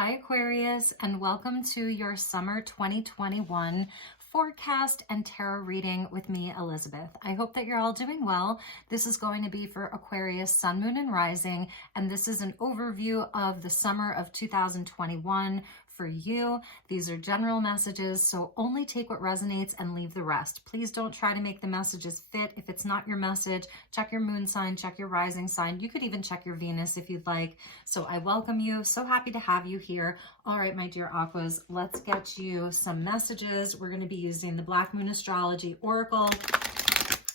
Hi Aquarius, and welcome to your summer 2021 forecast and tarot reading with me, Elizabeth. I hope that you're all doing well. This is going to be for Aquarius, Sun, Moon, and Rising, and this is an overview of the summer of 2021 for you. These are general messages, so only take what resonates and leave the rest. Please don't try to make the messages fit. If it's not your message, check your moon sign, check your rising sign. You could even check your Venus if you'd like. So I welcome you. So happy to have you here. All right, my dear Aquas, let's get you some messages. We're going to be using the Black Moon Astrology Oracle.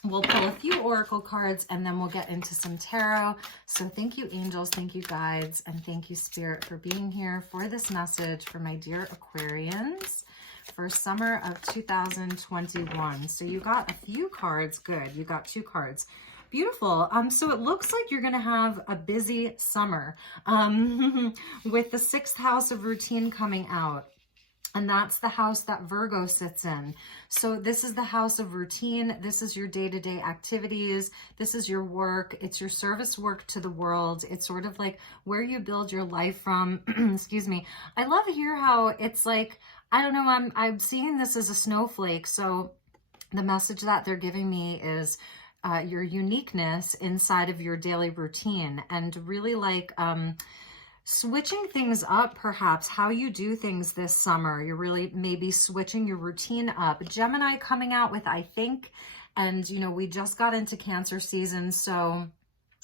We'll pull a few oracle cards and then we'll get into some tarot. So thank you, angels, thank you, guides, and thank you, Spirit, for being here for this message for my dear Aquarians for summer of 2021. So you got a few cards. Good. You got two cards. Beautiful. So it looks like you're going to have a busy summer with the 6th house of routine coming out. And that's the house that Virgo sits in. So this is the house of routine. This is your day-to-day activities. This is your work. It's your service work to the world. It's sort of like where you build your life from. Excuse me. I love here how it's like, I don't know, I'm seeing this as a snowflake. So the message that they're giving me is your uniqueness inside of your daily routine, and really like, switching things up, perhaps how you do things this summer. You're really maybe switching your routine up. Gemini coming out with I think, and you know, we just got into Cancer season, so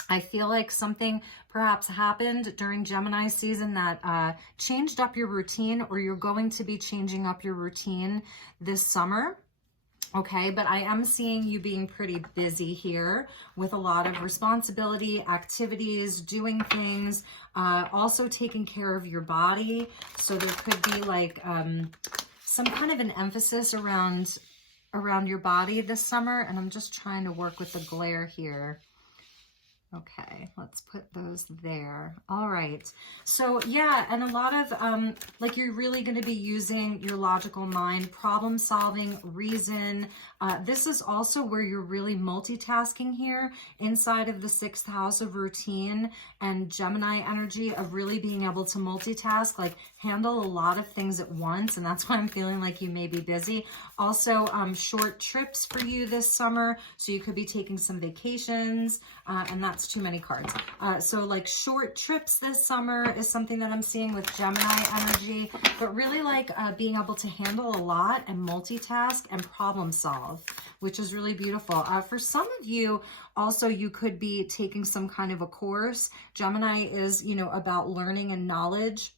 I feel like something perhaps happened during Gemini season that changed up your routine, or you're going to be changing up your routine this summer. Okay, but I am seeing you being pretty busy here with a lot of responsibility, activities, doing things, also taking care of your body. So there could be like some kind of an emphasis around your body this summer. And I'm just trying to work with the glare here. Okay, let's put those there. All right. So yeah, and a lot of, like you're really going to be using your logical mind, problem solving, reason. This is also where you're really multitasking here inside of the 6th house of routine and Gemini energy of really being able to multitask, like handle a lot of things at once. And that's why I'm feeling like you may be busy. Also, short trips for you this summer. So you could be taking some vacations, and that's too many cards. So like short trips this summer is something that I'm seeing with Gemini energy, but really like being able to handle a lot and multitask and problem solve, which is really beautiful. For some of you, also, you could be taking some kind of a course. Gemini is, you know, about learning and knowledge.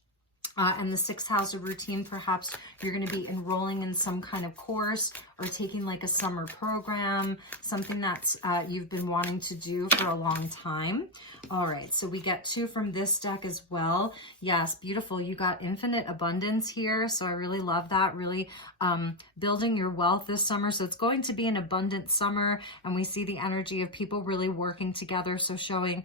And the 6th house of routine, perhaps you're going to be enrolling in some kind of course or taking like a summer program, something that's you've been wanting to do for a long time. All right, so we get 2 from this deck as well. Yes, beautiful. You got infinite abundance here. So I really love that. Really building your wealth this summer. So it's going to be an abundant summer. And we see the energy of people really working together. So showing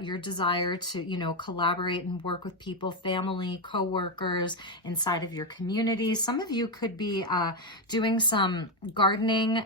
your desire to, you know, collaborate and work with people, family, co-workers inside of your community. Some of you could be doing some gardening,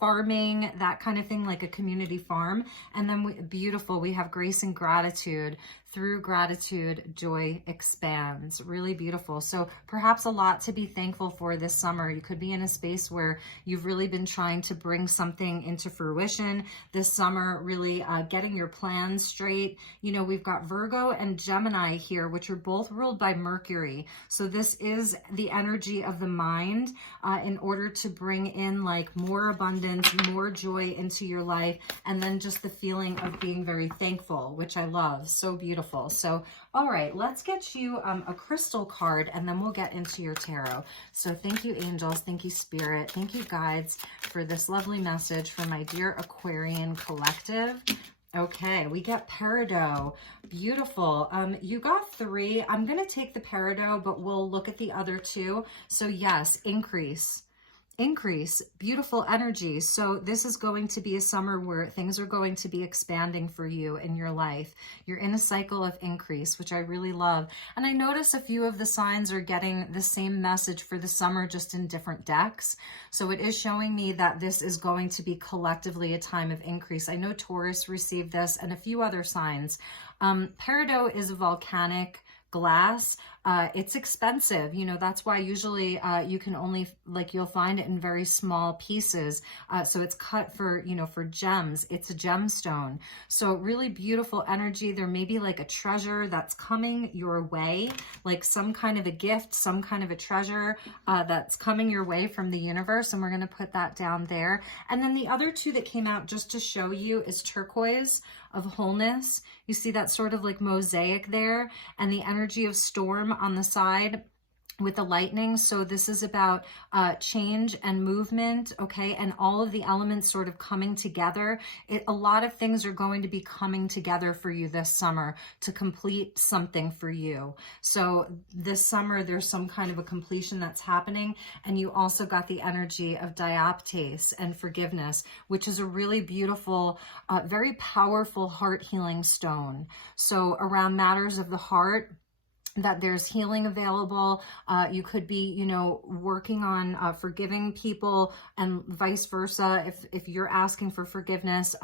farming, that kind of thing, like a community farm. And then beautiful, we have grace and gratitude. Through gratitude, joy expands. Really beautiful. So perhaps a lot to be thankful for this summer. You could be in a space where you've really been trying to bring something into fruition this summer, really getting your plans straight. You know, we've got Virgo and Gemini here, which are both ruled by Mercury. So this is the energy of the mind in order to bring in like more abundance, more joy into your life, and then just the feeling of being very thankful, which I love. So beautiful. So, all right, let's get you a crystal card and then we'll get into your tarot. So thank you, angels. Thank you, Spirit. Thank you, guides, for this lovely message for my dear Aquarian collective. Okay, we get Peridot. Beautiful. You got 3. I'm going to take the Peridot, but we'll look at the other 2. So yes, increase. Increase, beautiful energy. So this is going to be a summer where things are going to be expanding for you in your life. You're in a cycle of increase, which I really love. And I notice a few of the signs are getting the same message for the summer, just in different decks. So it is showing me that this is going to be collectively a time of increase. I know Taurus received this and a few other signs. Peridot is a volcanic glass. it's expensive. You know, that's why usually you can only, like, you'll find it in very small pieces. So it's cut for, you know, for gems. It's a gemstone. So really beautiful energy. There may be like a treasure that's coming your way, like some kind of a gift, some kind of a treasure that's coming your way from the universe. And we're going to put that down there. And then the other two that came out just to show you is turquoise of wholeness. You see that sort of like mosaic there, and the energy of storm on the side with the lightning. So this is about change and movement, okay? And all of the elements sort of coming together. A lot of things are going to be coming together for you this summer to complete something for you. So this summer, there's some kind of a completion that's happening. And you also got the energy of dioptase and forgiveness, which is a really beautiful, very powerful heart healing stone. So around matters of the heart, that there's healing available. You could be, you know, working on forgiving people, and vice versa. If you're asking for forgiveness,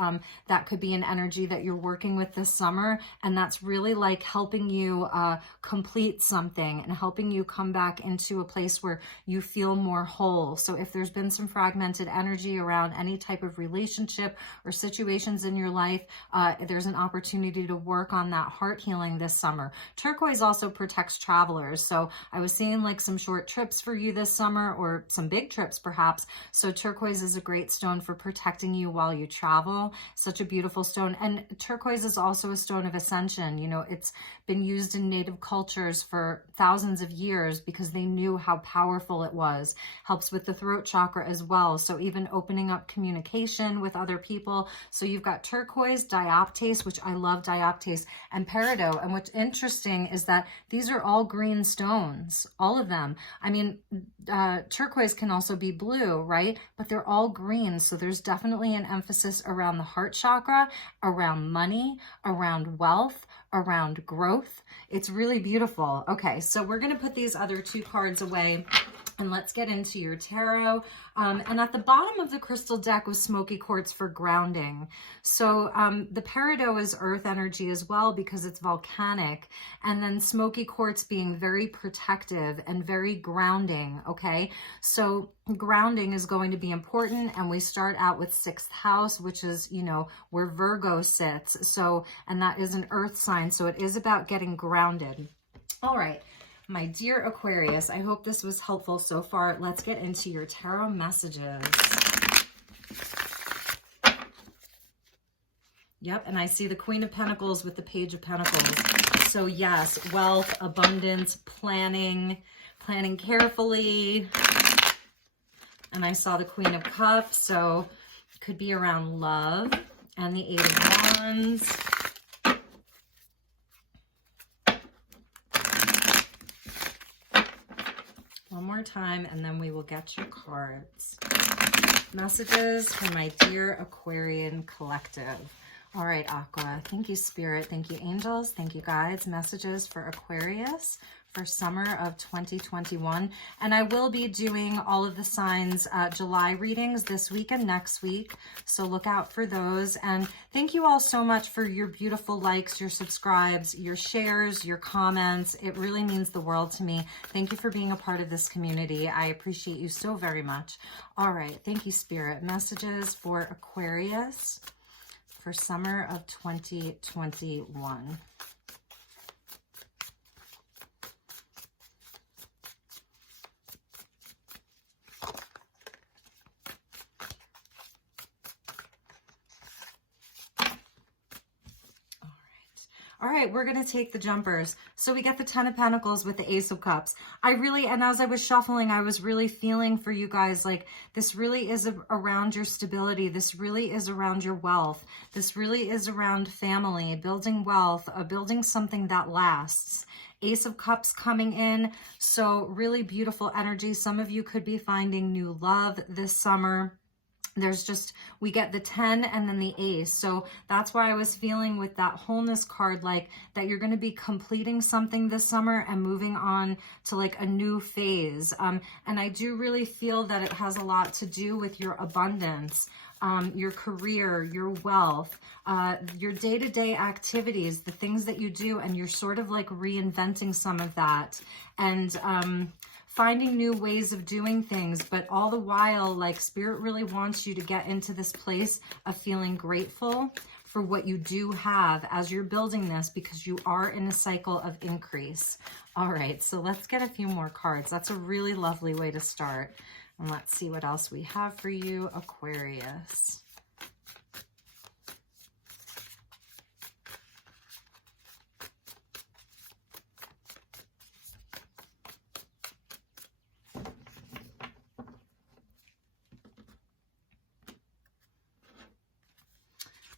that could be an energy that you're working with this summer. And that's really like helping you complete something and helping you come back into a place where you feel more whole. So if there's been some fragmented energy around any type of relationship or situations in your life, there's an opportunity to work on that heart healing this summer. Turquoise also protects travelers. So I was seeing like some short trips for you this summer, or some big trips perhaps. So turquoise is a great stone for protecting you while you travel. Such a beautiful stone. And turquoise is also a stone of ascension. You know, it's been used in native cultures for thousands of years because they knew how powerful it was. Helps with the throat chakra as well. So even opening up communication with other people. So you've got turquoise, dioptase, which I love dioptase, and peridot. And what's interesting is that these are all green stones, all of them. I mean, turquoise can also be blue, right? But they're all green. So there's definitely an emphasis around the heart chakra, around money, around wealth, around growth. It's really beautiful. Okay, so we're going to put these other two cards away. And let's get into your tarot. And at the bottom of the crystal deck was smoky quartz for grounding. So the peridot is earth energy as well because it's volcanic. And then smoky quartz being very protective and very grounding, okay? So grounding is going to be important. And we start out with 6th house, which is, you know, where Virgo sits. So, and that is an earth sign. So it is about getting grounded. All right. My dear Aquarius, I hope this was helpful so far. Let's get into your tarot messages. Yep, and I see the Queen of Pentacles with the Page of Pentacles. So yes, wealth, abundance, planning carefully. And I saw the Queen of Cups, so it could be around love, and the 8 of Wands. One more time, and then we will get your cards. Messages for my dear Aquarian collective. All right, Aqua. Thank you, Spirit. Thank you, Angels. Thank you, guides. Messages for Aquarius for summer of 2021. And I will be doing all of the signs July readings this week and next week. So look out for those. And thank you all so much for your beautiful likes, your subscribes, your shares, your comments. It really means the world to me. Thank you for being a part of this community. I appreciate you so very much. All right. Thank you, Spirit. Messages for Aquarius for summer of 2021. All right, we're going to take the jumpers. So we get the 10 of Pentacles with the Ace of Cups. And as I was shuffling, I was really feeling for you guys, like this really is around your stability. This really is around your wealth. This really is around family, building wealth, building something that lasts. Ace of Cups coming in. So really beautiful energy. Some of you could be finding new love this summer. There's just, we get the 10 and then the ace. So that's why I was feeling with that wholeness card, like that you're going to be completing something this summer and moving on to like a new phase. And I do really feel that it has a lot to do with your abundance. your career, your wealth, your day-to-day activities, the things that you do, and you're sort of like reinventing some of that and finding new ways of doing things. But all the while, like, Spirit really wants you to get into this place of feeling grateful for what you do have as you're building this, because you are in a cycle of increase. All right, so let's get a few more cards. That's a really lovely way to start. And let's see what else we have for you, Aquarius.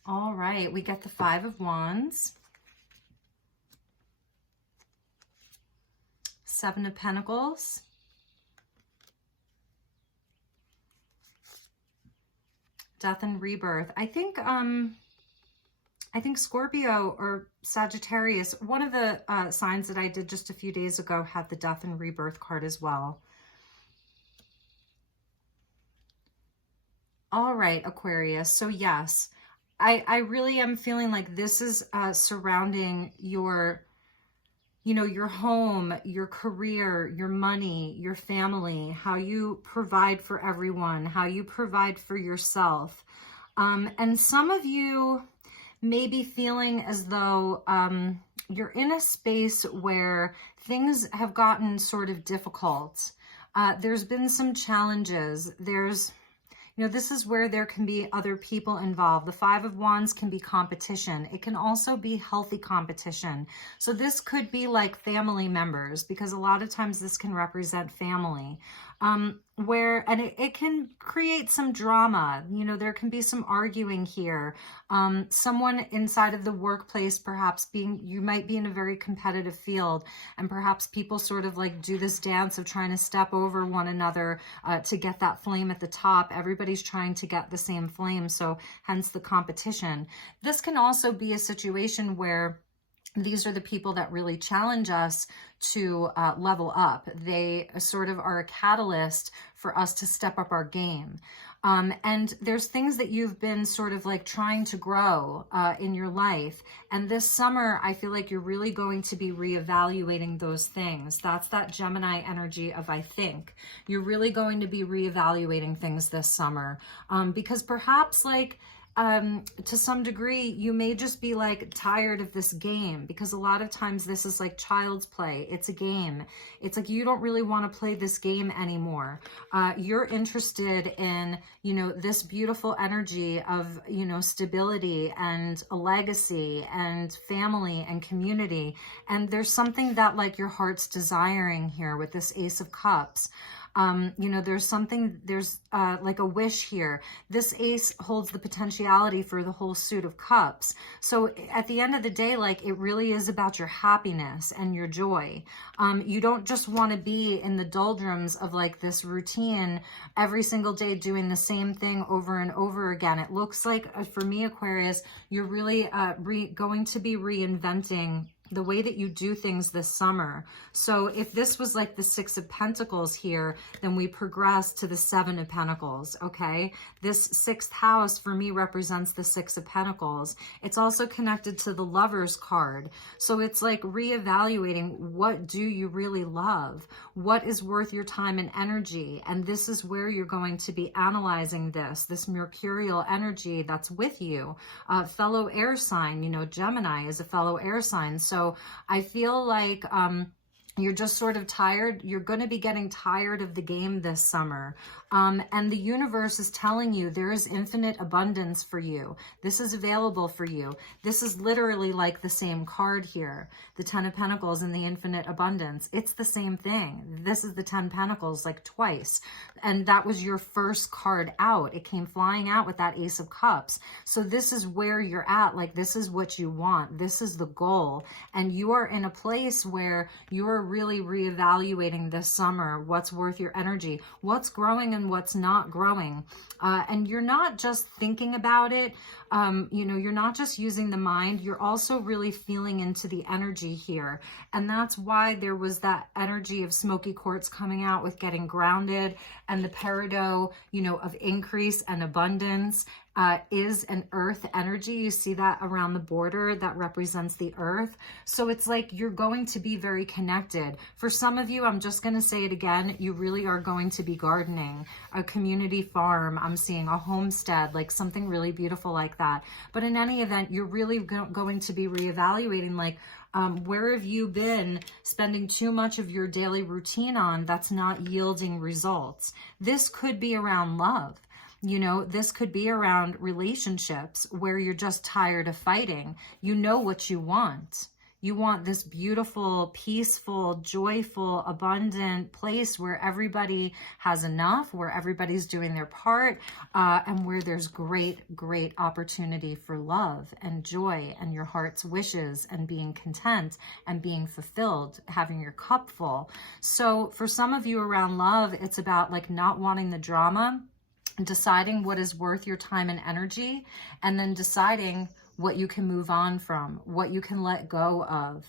All right, we get the Five of Wands, Seven of Pentacles, Death and Rebirth. I think Scorpio or Sagittarius, one of the signs that I did just a few days ago, had the Death and Rebirth card as well. All right, Aquarius. So yes, I really am feeling like this is surrounding your, your home, your career, your money, your family, how you provide for everyone, how you provide for yourself. And some of you may be feeling as though you're in a space where things have gotten sort of difficult. There's been some challenges. This is where there can be other people involved. The Five of Wands can be competition. It can also be healthy competition. So this could be like family members, because a lot of times this can represent family. It can create some drama. There can be some arguing here. Someone inside of the workplace, perhaps you might be in a very competitive field, and perhaps people sort of like do this dance of trying to step over one another to get that flame at the top. Everybody's trying to get the same flame, so hence the competition. This can also be a situation where these are the people that really challenge us to level up. They sort of are a catalyst for us to step up our game. And there's things that you've been sort of like trying to grow in your life. And this summer, I feel like you're really going to be reevaluating those things. That's that Gemini energy of I think. You're really going to be reevaluating things this summer. Because perhaps like, to some degree, you may just be like tired of this game, because a lot of times this is like child's play. It's a game. It's like you don't really want to play this game anymore. You're interested in, this beautiful energy of, stability and a legacy and family and community. And there's something that like your heart's desiring here with this Ace of Cups. There's like a wish here. This ace holds the potentiality for the whole suit of cups. So at the end of the day, like, it really is about your happiness and your joy. You don't just want to be in the doldrums of like this routine every single day doing the same thing over and over again. It looks like for me, Aquarius, you're really going to be reinventing the way that you do things this summer. So if this was like the Six of Pentacles here, then we progress to the Seven of Pentacles, okay? This sixth house for me represents the Six of Pentacles. It's also connected to the Lover's card. So it's like reevaluating, what do you really love? What is worth your time and energy? And this is where you're going to be analyzing this mercurial energy that's with you. Fellow air sign, Gemini is a fellow air sign. So I feel like you're just sort of tired. You're going to be getting tired of the game this summer. And the universe is telling you there is infinite abundance for you. This is available for you. This is literally like the same card here, the Ten of Pentacles and the infinite abundance. It's the same thing. This is the 10 Pentacles like twice. And that was your first card out. It came flying out with that Ace of Cups. So this is where you're at. Like, this is what you want. This is the goal. And you are in a place where you're really reevaluating this summer what's worth your energy, what's growing and what's not growing. And you're not just thinking about it, you know, you're not just using the mind, you're also really feeling into the energy here. And that's why there was that energy of smoky quartz coming out with getting grounded, and the peridot, you know, of increase and abundance. Is an earth energy. You see that around the border that represents the earth. So it's like you're going to be very connected. For some of you, I'm just going to say it again, you really are going to be gardening, a community farm. I'm seeing a homestead, like something really beautiful like that. But in any event, you're really going to be reevaluating, like, where have you been spending too much of your daily routine on that's not yielding results? This could be around love. You know, this could be around relationships where you're just tired of fighting. You know what you want. You want this beautiful, peaceful, joyful, abundant place where everybody has enough, where everybody's doing their part, and where there's great, great opportunity for love and joy and your heart's wishes and being content and being fulfilled, having your cup full. So for some of you around love, it's about like not wanting the drama, deciding what is worth your time and energy, and then deciding what you can move on from, what you can let go of.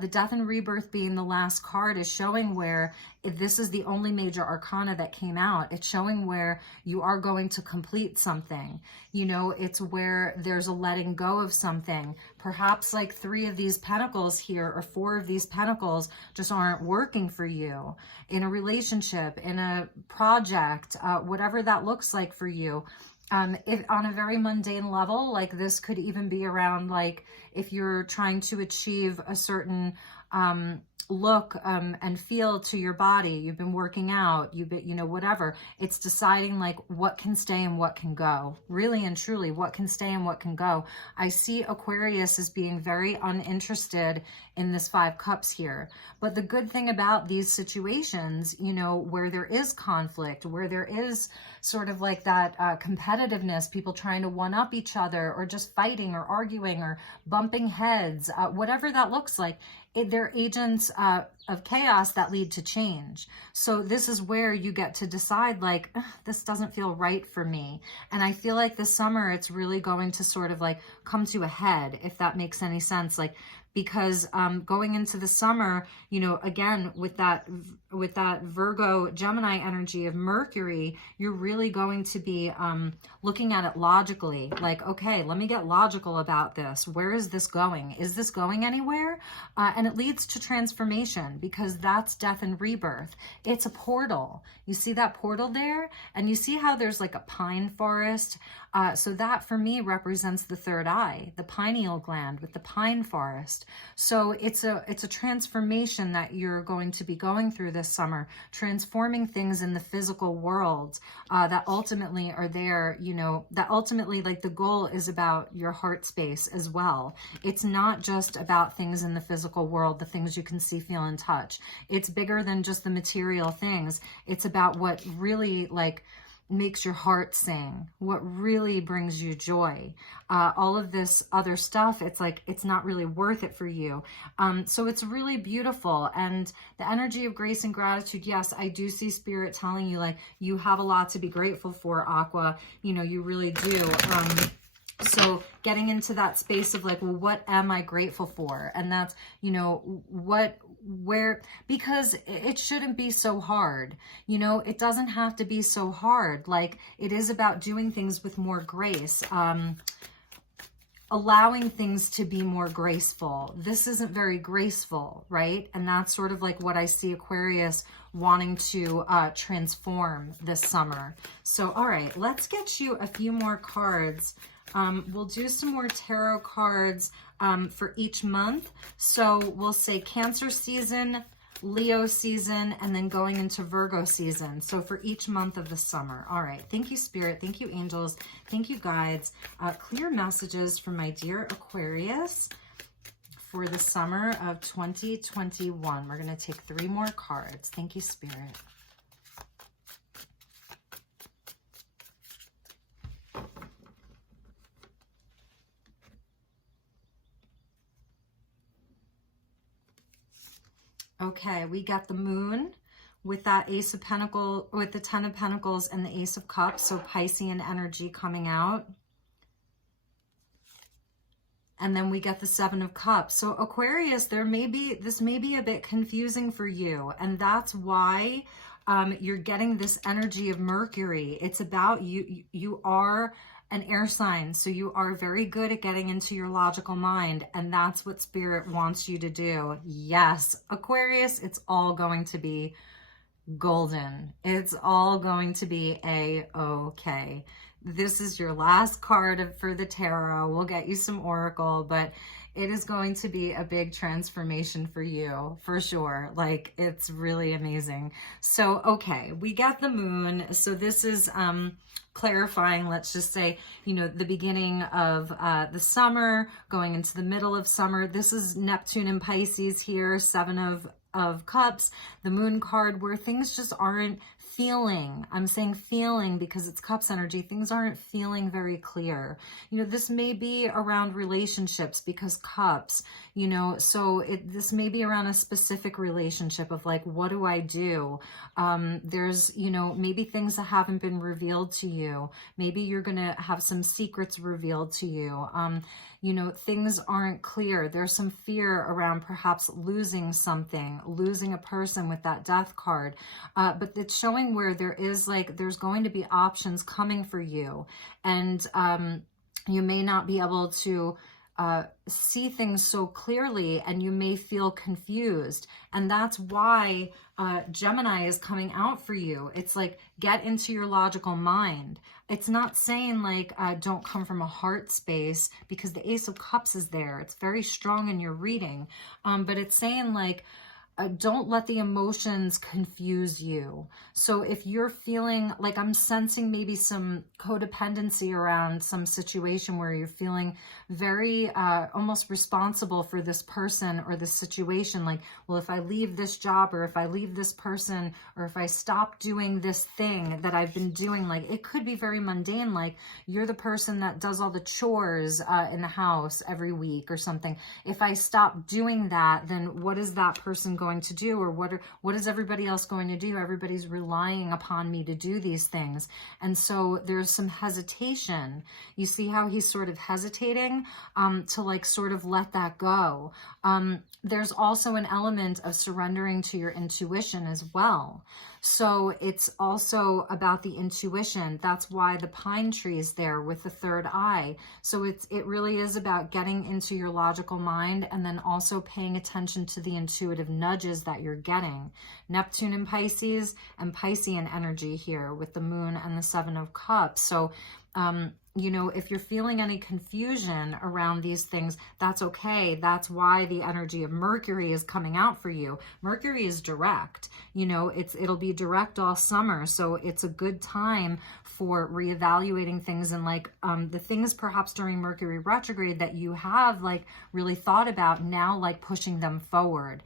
The death and rebirth being the last card is showing where, if this is the only major arcana that came out, it's showing where you are going to complete something. You know, it's where there's a letting go of something. Perhaps like 3 of these pentacles here, or 4 of these pentacles just aren't working for you in a relationship, in a project, whatever that looks like for you. If on a very mundane level, like this could even be around, like if you're trying to achieve a certain look and feel to your body, you've been working out, you've been, you know, whatever, it's deciding like what can stay and what can go. Really and truly, what can stay and what can go. I see Aquarius as being very uninterested in this 5 cups here. But the good thing about these situations, you know, where there is conflict, where there is sort of like that competitiveness, people trying to one up each other, or just fighting or arguing or bumping heads, whatever that looks like, they're agents of chaos that lead to change. So this is where you get to decide, like, this doesn't feel right for me. And I feel like this summer, it's really going to sort of like come to a head, if that makes any sense. Like, because going into the summer, you know, again, with that Virgo Gemini energy of Mercury, you're really going to be looking at it logically. Like, okay, let me get logical about this. Where is this going? Is this going anywhere? And it leads to transformation, because that's death and rebirth. It's a portal. You see that portal there? And you see how there's like a pine forest? So that for me represents the third eye, the pineal gland with the pine forest. So it's a transformation that you're going to be going through this summer, transforming things in the physical world that ultimately are there, you know, that ultimately, like, the goal is about your heart space as well. It's not just about things in the physical world, the things you can see, feel, and touch. It's bigger than just the material things. It's about what really, like, makes your heart sing, what really brings you joy. All of this other stuff, it's like, it's not really worth it for you. So it's really beautiful. And the energy of grace and gratitude, yes, I do see Spirit telling you, like, you have a lot to be grateful for, Aqua. You know, you really do. So getting into that space of like, well, what am I grateful for? And that's, you know, where, because it shouldn't be so hard. You know, it doesn't have to be so hard. Like, it is about doing things with more grace, allowing things to be more graceful. This isn't very graceful, right? And that's sort of like what I see Aquarius wanting to transform this summer. So, all right, let's get you a few more cards. We'll do some more tarot cards for each month. So we'll say Cancer season, Leo season, and then going into Virgo season. So for each month of the summer. All right. Thank you, Spirit. Thank you, angels. Thank you, guides. Clear messages from my dear Aquarius for the summer of 2021. We're going to take 3 more cards. Thank you, Spirit. Okay, we got the moon with that Ace of Pentacles, with the Ten of Pentacles and the Ace of Cups. So Piscean energy coming out. And then we get the Seven of Cups. So Aquarius, this may be a bit confusing for you. And that's why you're getting this energy of Mercury. It's about you. You are an air sign. So you are very good at getting into your logical mind. And that's what Spirit wants you to do. Yes, Aquarius, it's all going to be golden. It's all going to be a-okay. This is your last card for the tarot. We'll get you some oracle, but it is going to be a big transformation for you, for sure. Like, it's really amazing. So, okay, we got the moon. So this is clarifying, let's just say, you know, the beginning of the summer, going into the middle of summer. This is Neptune and Pisces here, Seven of Cups, the moon card, where things just aren't feeling. I'm saying feeling because it's Cups energy. Things aren't feeling very clear. You know, this may be around relationships because Cups, you know, so this may be around a specific relationship of like, what do I do? There's, you know, maybe things that haven't been revealed to you. Maybe you're going to have some secrets revealed to you. You know, things aren't clear. There's some fear around perhaps losing something, losing a person with that Death card. But it's showing where there's going to be options coming for you. And you may not be able to see things so clearly, and you may feel confused. And that's why Gemini is coming out for you. It's like, get into your logical mind. It's not saying like, don't come from a heart space, because the Ace of Cups is there. It's very strong in your reading. But it's saying like, don't let the emotions confuse you. So if you're feeling like, I'm sensing maybe some codependency around some situation where you're feeling very almost responsible for this person or this situation. Like, well, if I leave this job, or if I leave this person, or if I stop doing this thing that I've been doing, like, it could be very mundane. Like, you're the person that does all the chores in the house every week or something. If I stop doing that, then what is that person going to do? Or what is everybody else going to do? Everybody's relying upon me to do these things. And so there's some hesitation. You see how he's sort of hesitating to like sort of let that go. There's also an element of surrendering to your intuition as well. So it's also about the intuition. That's why the pine tree is there with the third eye. So it really is about getting into your logical mind, and then also paying attention to the intuitive nudges that you're getting. Neptune and Pisces, and Piscean energy here with the moon and the Seven of Cups. So you know, if you're feeling any confusion around these things, that's okay. That's why the energy of Mercury is coming out for you. Mercury is direct, you know, it'll be direct all summer. So it's a good time for reevaluating things, and like the things perhaps during Mercury retrograde that you have like really thought about, now like pushing them forward.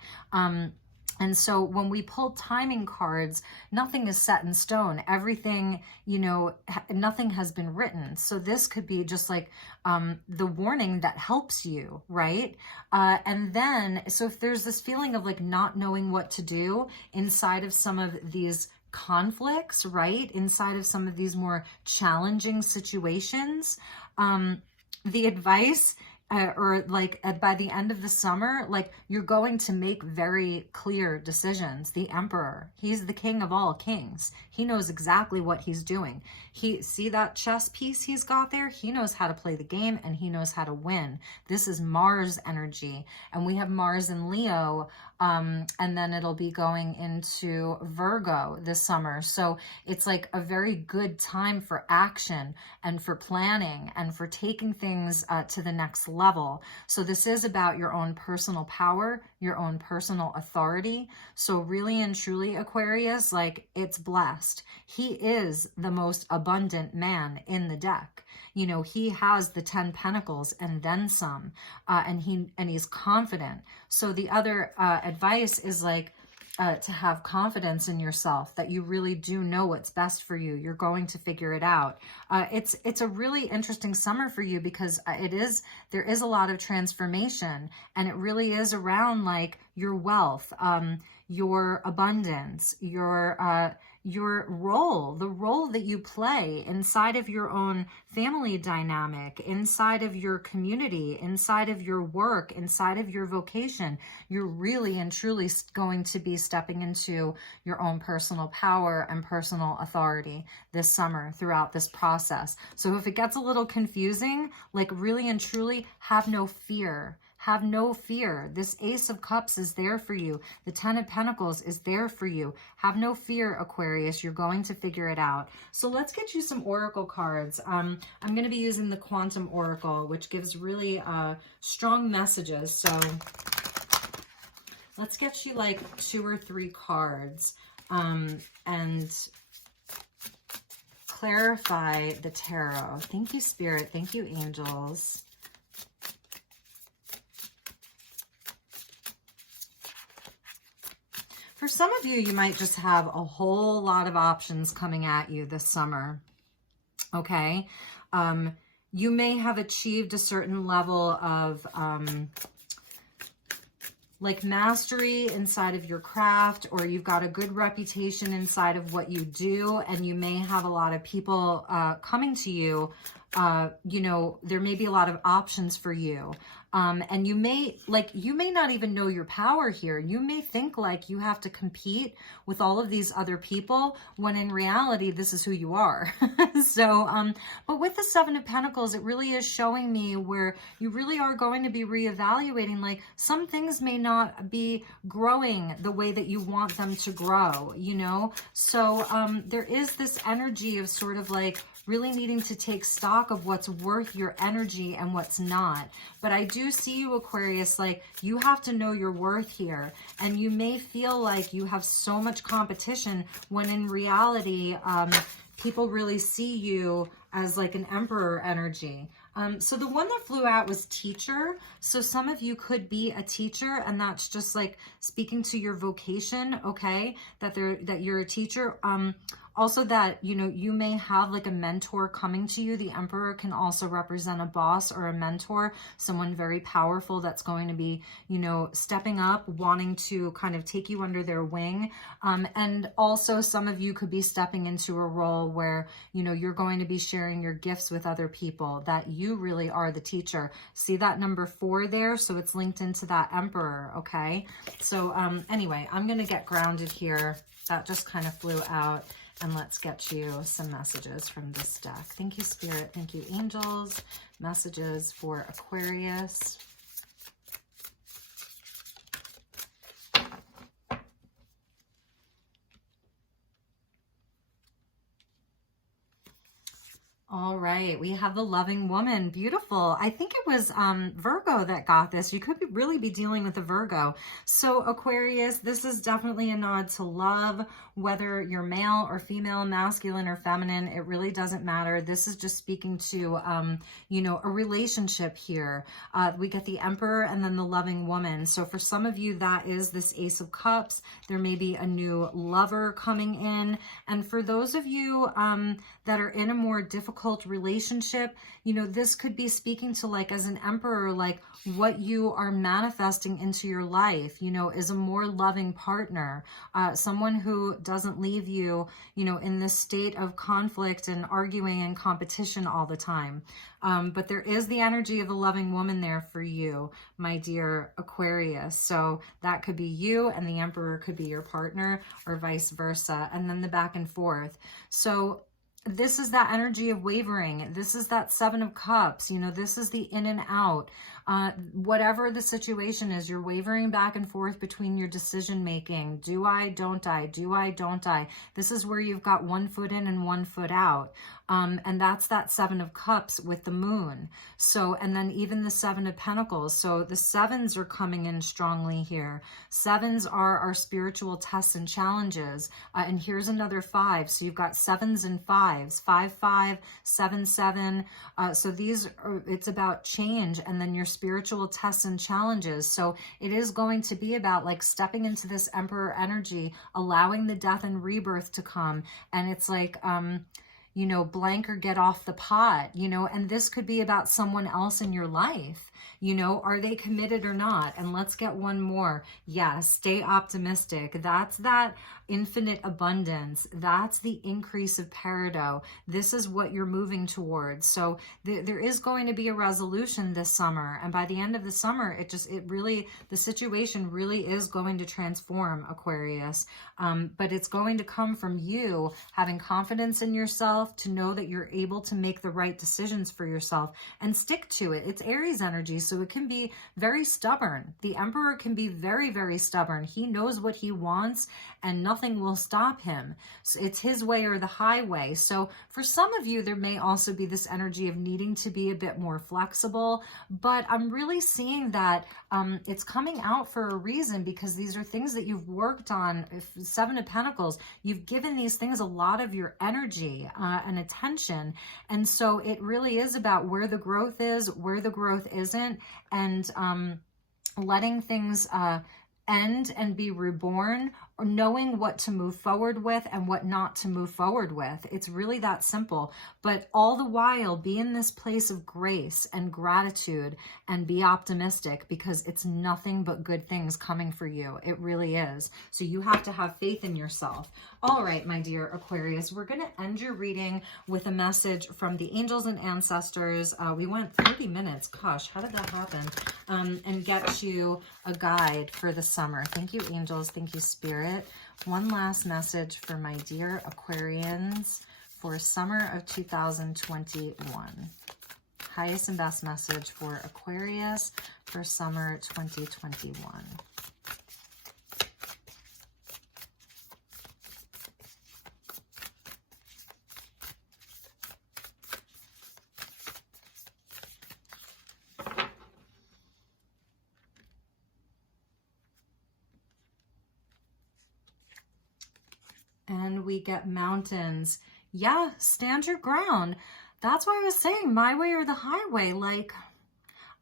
And so when we pull timing cards, nothing is set in stone. Everything, you know, nothing has been written. So this could be just like the warning that helps you, right? And then, so if there's this feeling of like not knowing what to do inside of some of these conflicts, right? Inside of some of these more challenging situations, the advice or like by the end of the summer, like you're going to make very clear decisions. The Emperor, he's the king of all kings. He knows exactly what he's doing. See that chess piece he's got there? He knows how to play the game, and he knows how to win. This is Mars energy, and we have Mars in Leo, and then it'll be going into Virgo this summer. So it's like a very good time for action and for planning and for taking things to the next level. So this is about your own personal power, your own personal authority. So really and truly, Aquarius, like, it's blessed. He is the most abundant man in the deck. You know, he has the 10 Pentacles and then some, and he's confident. So the other advice is like, to have confidence in yourself, that you really do know what's best for you. You're going to figure it out. It's a really interesting summer for you because there is a lot of transformation, and it really is around like your wealth, your abundance, your role, the role that you play inside of your own family dynamic, inside of your community, inside of your work, inside of your vocation. You're really and truly going to be stepping into your own personal power and personal authority this summer throughout this process. So if it gets a little confusing, like really and truly have no fear. Have no fear. This Ace of Cups is there for you. The Ten of Pentacles is there for you. Have no fear, Aquarius. You're going to figure it out. So let's get you some oracle cards. I'm going to be using the Quantum Oracle, which gives really strong messages. So let's get you like 2 or 3 cards and clarify the tarot. Thank you, Spirit. Thank you, angels. For some of you, you might just have a whole lot of options coming at you this summer, okay? You may have achieved a certain level of like mastery inside of your craft, or you've got a good reputation inside of what you do, and you may have a lot of people coming to you. You know, there may be a lot of options for you. And you may not even know your power here. You may think like you have to compete with all of these other people, when in reality, this is who you are. So, but with the Seven of Pentacles, it really is showing me where you really are going to be reevaluating, like some things may not be growing the way that you want them to grow, you know? So, there is this energy of sort of like really needing to take stock of what's worth your energy and what's not. But I do see you, Aquarius, like you have to know your worth here. And you may feel like you have so much competition, when in reality, people really see you as like an emperor energy. So the one that flew out was teacher. So some of you could be a teacher, and that's just like speaking to your vocation, okay? That you're a teacher. Also that, you know, you may have like a mentor coming to you. The Emperor can also represent a boss or a mentor, someone very powerful that's going to be, you know, stepping up, wanting to kind of take you under their wing. And also some of you could be stepping into a role where, you know, you're going to be sharing your gifts with other people, that you really are the teacher. See that number 4 there? So it's linked into that Emperor, okay? So anyway, I'm going to get grounded here. That just kind of flew out. And let's get you some messages from this deck. Thank you, Spirit. Thank you, angels. Messages for Aquarius. All right, we have the Loving Woman. Beautiful. I think it was Virgo that got this. You could really be dealing with a Virgo. So Aquarius, this is definitely a nod to love, whether you're male or female, masculine or feminine, it really doesn't matter. This is just speaking to, you know, a relationship here. We get the Emperor and then the Loving Woman. So for some of you, that is this Ace of Cups. There may be a new lover coming in. And for those of you that are in a more difficult relationship, you know, this could be speaking to, like, as an Emperor, like what you are manifesting into your life, you know, is a more loving partner, someone who doesn't leave you, you know, in this state of conflict and arguing and competition all the time. But there is the energy of a loving woman there for you, my dear Aquarius. So that could be you, and the Emperor could be your partner, or vice versa. And then the back and forth. So this is that energy of wavering. This is that Seven of Cups. You know, this is the in and out. Whatever the situation is, you're wavering back and forth between your decision making. Do I, don't I? Do I, don't I? This is where you've got one foot in and one foot out. And that's that Seven of Cups with the Moon. So, and then even the Seven of Pentacles. So the sevens are coming in strongly here. Sevens are our spiritual tests and challenges. And here's another 5. So you've got sevens and fives, 5, 5, 7, 7. So these are, it's about change. And then your spiritual tests and challenges. So it is going to be about like stepping into this Emperor energy, allowing the death and rebirth to come. And it's like, you know, blank or get off the pot, you know, and this could be about someone else in your life. You know, are they committed or not? And let's get one more. Yes, stay optimistic. That's that infinite abundance. That's the increase of peridot. This is what you're moving towards. So there is going to be a resolution this summer. And by the end of the summer, the situation really is going to transform, Aquarius. But it's going to come from you having confidence in yourself to know that you're able to make the right decisions for yourself and stick to it. It's Aries energy, so it can be very stubborn. The Emperor can be very, very stubborn. He knows what he wants and nothing will stop him. So it's his way or the highway. So for some of you, there may also be this energy of needing to be a bit more flexible, but I'm really seeing that it's coming out for a reason, because these are things that you've worked on. Seven of Pentacles, you've given these things a lot of your energy and attention. And so it really is about where the growth is, where the growth isn't, and letting things end and be reborn, or knowing what to move forward with and what not to move forward with. It's really that simple. But all the while, be in this place of grace and gratitude and be optimistic, because it's nothing but good things coming for you. It really is. So you have to have faith in yourself. All right, my dear Aquarius, we're going to end your reading with a message from the angels and ancestors. We went 30 minutes. Gosh, how did that happen? And get you a guide for the summer. Thank you, angels. Thank you, spirit. One last message for my dear Aquarians for summer of 2021. Highest and best message for Aquarius for summer 2021. And we get mountains. Yeah, stand your ground. That's why I was saying my way or the highway. Like,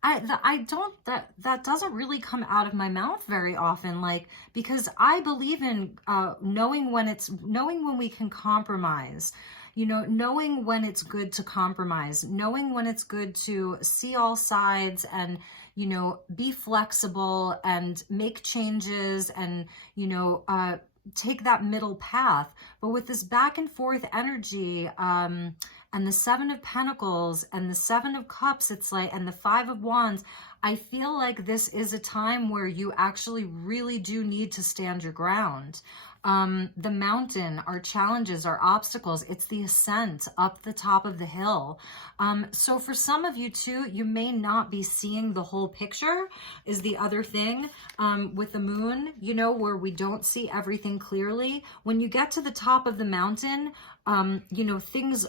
that doesn't really come out of my mouth very often, like, because I believe in knowing when we can compromise, you know, knowing when it's good to compromise, knowing when it's good to see all sides and, you know, be flexible and make changes and, you know, take that middle path. But with this back and forth energy, and the Seven of Pentacles and the Seven of Cups, it's like, and the Five of Wands, I feel like this is a time where you actually really do need to stand your ground. The mountain, our challenges, our obstacles, it's the ascent up the top of the hill. So for some of you too, you may not be seeing the whole picture is the other thing with the moon, you know, where we don't see everything clearly. When you get to the top of the mountain, you know, things,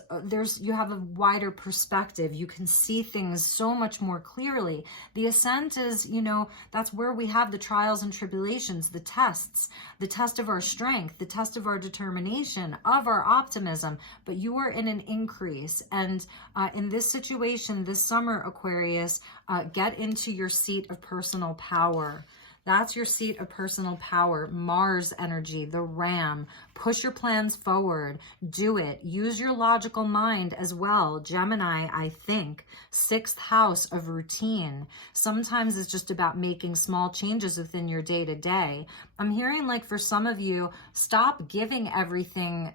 you have a wider perspective. You can see things so much more clearly. The ascent is, you know, that's where we have the trials and tribulations, the tests, the test of our strength, the test of our determination, of our optimism. But you are in an increase. And in this situation, this summer, Aquarius, get into your seat of personal power. That's your seat of personal power. Mars energy, the Ram. Push your plans forward. Do it. Use your logical mind as well. Gemini, I think. 6th house of routine. Sometimes it's just about making small changes within your day-to-day. I'm hearing like for some of you, stop giving everything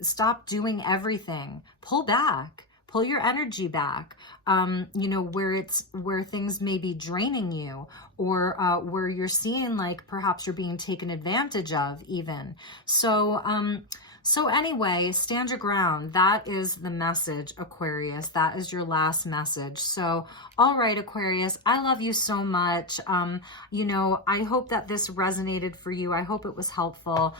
stop doing everything. Pull back. Pull your energy back, you know, where things may be draining you, or where you're seeing like perhaps you're being taken advantage of even. So anyway, stand your ground. That is the message, Aquarius. That is your last message. So, all right, Aquarius, I love you so much. You know, I hope that this resonated for you. I hope it was helpful.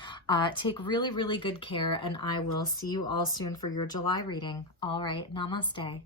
Take really, really good care, and I will see you all soon for your July reading. All right, namaste.